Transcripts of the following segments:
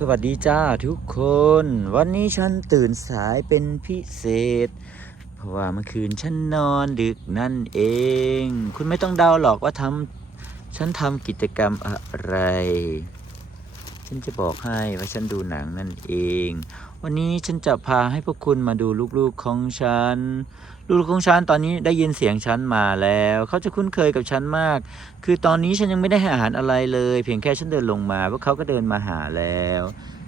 สวัสดีจ้าทุกคน วันนี้ฉันตื่นสายเป็นพิเศษ เพราะว่าเมื่อคืนฉันนอนดึกนั่นเอง คุณไม่ต้องเดาหรอกว่าทำฉันทำกิจกรรมอะไร ฉันจะบอกให้ว่าฉันดูหนังนั่นเอง วันนี้ฉันจะพาให้พวกคุณมาดูลูกๆของฉัน ลูกๆของฉันตอนนี้ได้ยินเสียงฉันมาแล้ว เขาจะคุ้นเคยกับฉันมาก คือตอนนี้ฉันยังไม่ได้ให้อาหารอะไรเลย เพียงแค่ฉันเดินลงมาพวกเขาก็เดินมาหาแล้ว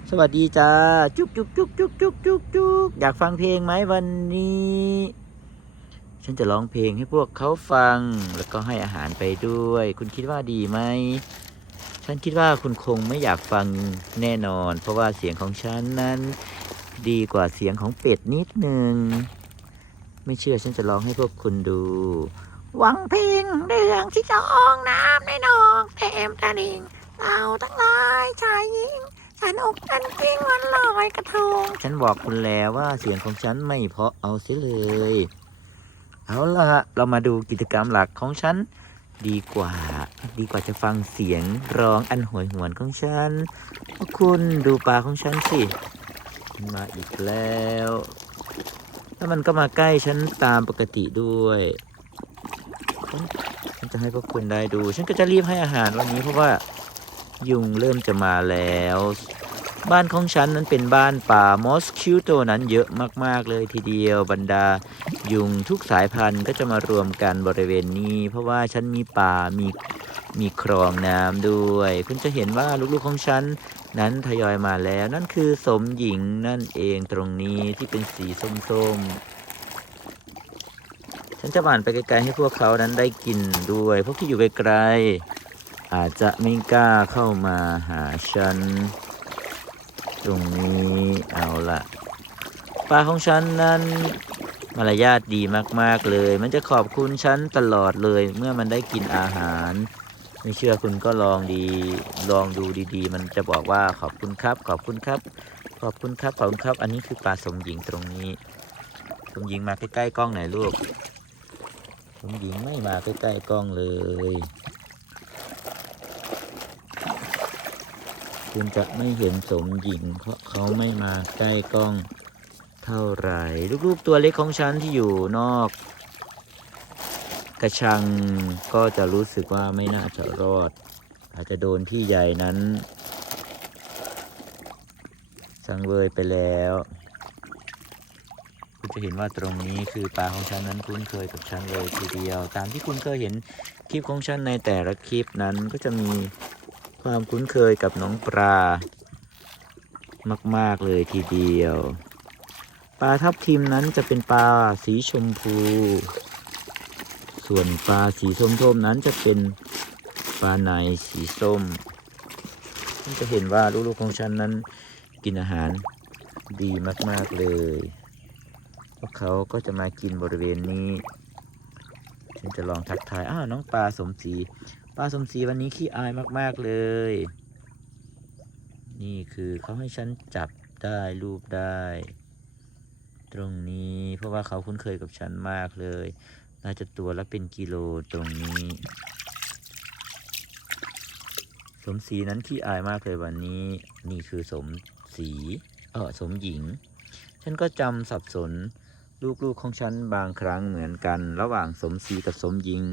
สวัสดีจ้าจุ๊กจุ๊กจุ๊กจุ๊กจุ๊กจุ๊กจุ๊กอยากฟังเพลงไหมวันนี้ ฉันจะร้องเพลงให้พวกเขาฟัง แล้วก็ให้อาหารไปด้วย คุณคิดว่าดีไหม ฉันคิดว่าคุณคงไม่อยากฟังแน่นอน เพราะว่าเสียงของฉันนั้นดีกว่าเสียงของเป็ดนิดนึง ไม่เชื่อฉันจะร้องให้พวกคุณดู หวังเพลงเรื่องที่จะอองน้ำในนองเต็มตะลิงเราทั้งหลายชายหญิงสนุกกันจริงวันลอยกระทง ฉันบอกคุณแล้วว่าเสียงของฉันไม่เพราะเอาเสียเลย เอาละเรามาดูกิจกรรมหลักของฉัน ดีกว่า ดีกว่าจะฟังเสียงร้องอันโหวยหวนของฉันพวกคุณดูปลาของฉันสิมาอีกแล้ว แล้วมันก็มาใกล้ฉันตามปกติด้วย ฉันจะให้พวกคุณได้ดู ฉันก็จะรีบให้อาหารวันนี้เพราะว่ายุงเริ่มจะมาแล้ว บ้านของฉันนั้นเป็นบ้านป่ามอสคิวโตนั้นเยอะมากๆเลยทีเดียวบรรดา ยุงทุกสายพันธุ์ก็จะมารวมกันบริเวณนี้ เพราะว่าฉันมีป่ามีมีคลองน้ำด้วย คุณจะเห็นว่าลูกๆของฉันนั้นทยอยมาแล้ว นั่นคือสมหญิงนั่นเองตรงนี้ที่เป็นสีส้มๆ ฉันจะหว่านไปไกลๆให้พวกเขานั้นได้กินด้วย พวกที่อยู่ไกลๆอาจจะไม่กล้าเข้ามาหาฉัน ตรงนี้เอาละปลาของฉันนั้นมารยาทดีมากๆเลย มันจะขอบคุณฉันตลอดเลย เมื่อมันได้กินอาหาร ไม่เชื่อคุณก็ลองดีลองดูดีๆ มันจะบอกว่าขอบคุณครับ ขอบคุณครับ ขอบคุณครับขอบคุณครับ อันนี้คือปลาสมหญิงตรงนี้สมหญิงมาใกล้ๆกล้องหน่อยลูกสมหญิงไม่มาใกล้ๆกล้องเลย คุณจะไม่เห็นสมหญิง เพราะเขาไม่มาใกล้กล้องเท่าไหร่ ลูกๆตัวเล็กของฉันที่อยู่นอก กระชังก็จะรู้สึกว่าไม่น่าจะรอด อาจจะโดนพี่ใหญ่นั้น สังเวยไปแล้วคุณจะเห็นว่าตรงนี้คือปลาของฉันนั้นคุ้นเคยกับฉันเลยทีเดียว ตามที่คุณเคยเห็นคลิปของฉันในแต่ละคลิปนั้นก็จะมี ความคุ้นเคยกับน้องปลามาก ๆ เลยทีเดียว ปลาทับทิมนั้นจะเป็นปลาสีชมพู ส่วนปลาสีส้มๆนั้นจะเป็นปลาในสีส้มจะเห็นว่าลูกๆของฉันนั้นกินอาหารดีมาก ๆ เลย พวกเขาก็จะมากินบริเวณนี้ ฉันจะลองทักทาย อ้าว น้องปลาสมศรี ปลาสมศรีวันนี้ขี้อายมาก ๆ เลย นี่คือเขาให้ฉันจับได้รูปได้ ตรงนี้เพราะว่าเขาคุ้นเคยกับฉันมากเลย น่าจะตัวละเป็นกิโลตรงนี้ สมศรีนั้นขี้อายมากเลยวันนี้ นี่คือสมศรีเออสมหญิง ฉันก็จำสับสนลูกๆของฉันบางครั้งเหมือนกัน ระหว่างสมศรีกับสมหญิง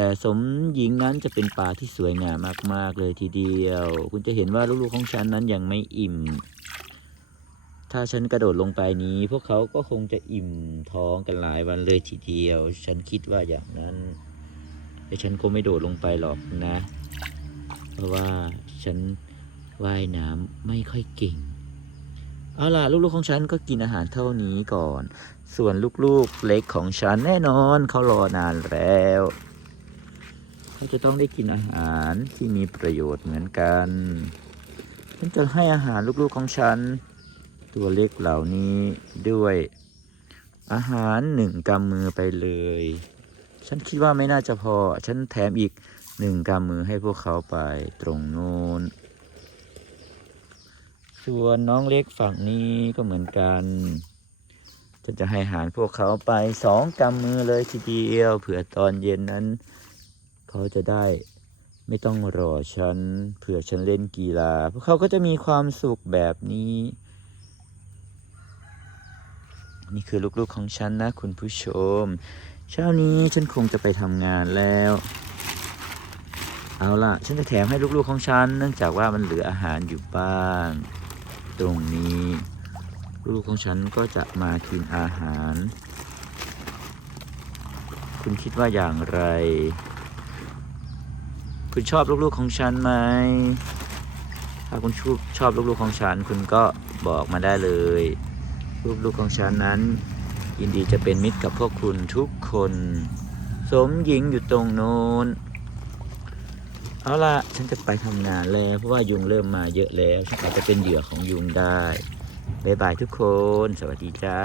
แต่สมหญิงนั้นจะเป็นป่าที่สวยงามมาก ๆ เลยทีเดียว คุณจะเห็นว่าลูกๆของฉันนั้นยังไม่อิ่ม ถ้าฉันกระโดดลงไปนี้ พวกเขาก็คงจะอิ่มท้องกันหลายวันเลยทีเดียว ฉันคิดว่าอย่างนั้น แต่ฉันคงไม่โดดลงไปหรอกนะ เพราะว่าฉันว่ายน้ำไม่ค่อยเก่งเอาล่ะลูกๆของฉันก็กินอาหารเท่านี้ก่อน ส่วนลูกๆเล็กของฉันแน่นอนเขารอนานแล้ว เขาจะต้องได้กินอาหารที่มีประโยชน์เหมือนกัน ฉันจะให้อาหารลูกๆของฉัน ตัวเล็กเหล่านี้ด้วย อาหารหนึ่งกำมือไปเลย ฉันคิดว่าไม่น่าจะพอ ฉันแถมอีกหนึ่งกำมือให้พวกเขาไปตรงโน้น ส่วนน้องเล็กฝั่งนี้ก็เหมือนกัน ฉันจะให้อาหารพวกเขาไปสองกำมือเลยทีเดียวเผื่อตอนเย็นนั้น เขาจะได้ไม่ต้องรอฉันเผื่อฉันเล่นกีฬาพวกเขาก็จะมีความสุขแบบนี้ นี่คือลูกๆของฉันนะคุณผู้ชม เช้านี้ฉันคงจะไปทำงานแล้ว เอาล่ะ ฉันจะแถมให้ลูกๆของฉัน เนื่องจากว่ามันเหลืออาหารอยู่บ้าง ตรงนี้ ลูกของฉันก็จะมากินอาหาร คุณคิดว่าอย่างไร คุณชอบลูกๆของฉันไหม ถ้าคุณชอบชอบลูกๆของฉัน คุณก็บอกมาได้เลย ลูกๆของฉันนั้น ยินดีจะเป็นมิตรกับพวกคุณทุกคน สมหญิงอยู่ตรงโน้น เอาละฉันจะไปทำงานแล้ว เพราะว่ายุงเริ่มมาเยอะแล้ว ฉันอาจจะเป็นเหยื่อของยุงได้ บ๊ายบายทุกคน สวัสดีจ้า